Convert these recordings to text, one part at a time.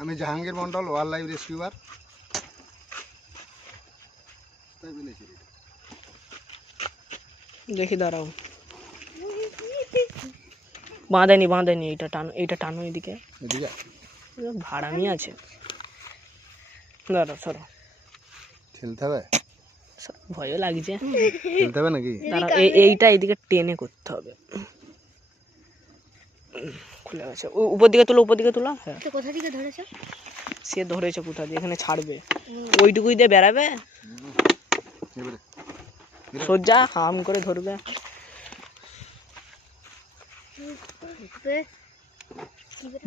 আমি Jahangir Mondal wild life rescuer তাই বলেছি। রে। দেখি দাঁড়াও। বাঁধেনি বাঁধেনি এইটা টানো এইটা টানো এদিকে। এদিকে ভাড়ামি আছে। দাঁড়াও সরো। খেলতে হবে? ভয়ও লাগছে। ঠেলতে হবে নাকি? দাঁড়াও এই এইটা এইদিকে টেনে করতে হবে। খুলে গেছে। উপর দিকে তুলো উপর দিকে তুলো। হ্যাঁ। কোথা থেকে ধরেছো? সে ধরেছে কোথা দিয়ে এখানে ছাড়বে। ওইটুকুই দিয়ে বেড়াবে? এবারে। সোজা হাম করে ধরবে।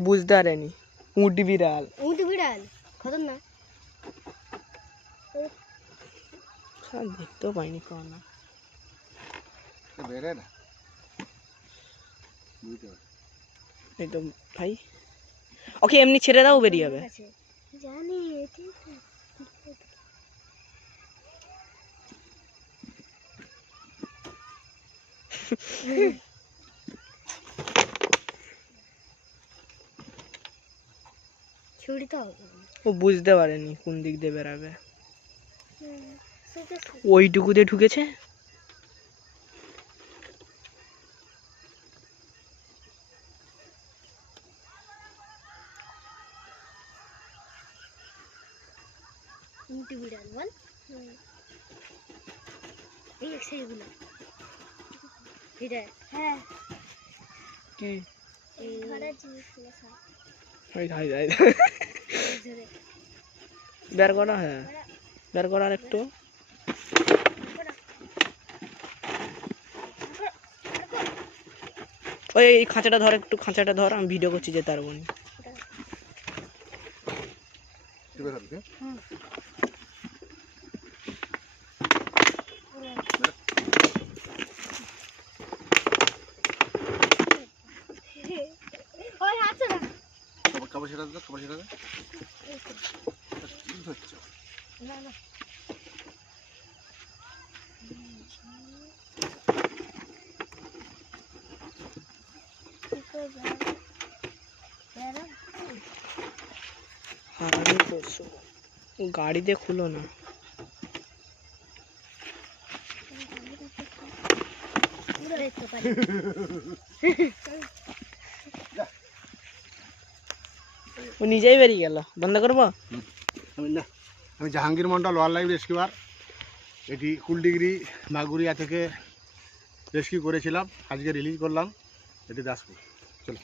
বুঝতে পারেনি। উট বিড়াল। উঠ বিড়াল? খতরনাক। দেখতেও পাইনি কোনো। না বেড়ে না। বুঝতে পারছি। তো ভাই। ওকে এমনি ছেড়ে দাও বেরিয়ে যাবে জানি ও বুঝতে পারেনি কোন দিক দিয়ে বেরাবে। সেটা ওইটুকু দিয়ে ঢুকেছে? সেইগুলো। এটা হ্যাঁ। কি? এই ধরা জিনিসগুলো সব। ওই হাই হাই বের করা হ্যাঁ। বের করা আর একটু ওই এই খাঁচাটা ধর একটু খাঁচাটা ধর আমি ভিডিও করছি যেতে পারব না হাতে না। খাবার খাবার সেটা দে খাবার সেটা হচ্ছে? না না। হারামি পশু গাড়িতে খুলো না। ও নিজেই বেরিয়ে গেল। বন্ধ করব? আমি আমি Jahangir Mondal wild life rescuer. এটি কুলডিগ্রি মাগুরিয়া থেকে রেস্কিউ করেছিলাম। আজকে রিলিজ করলাম। এটি দাসপুর। চলো।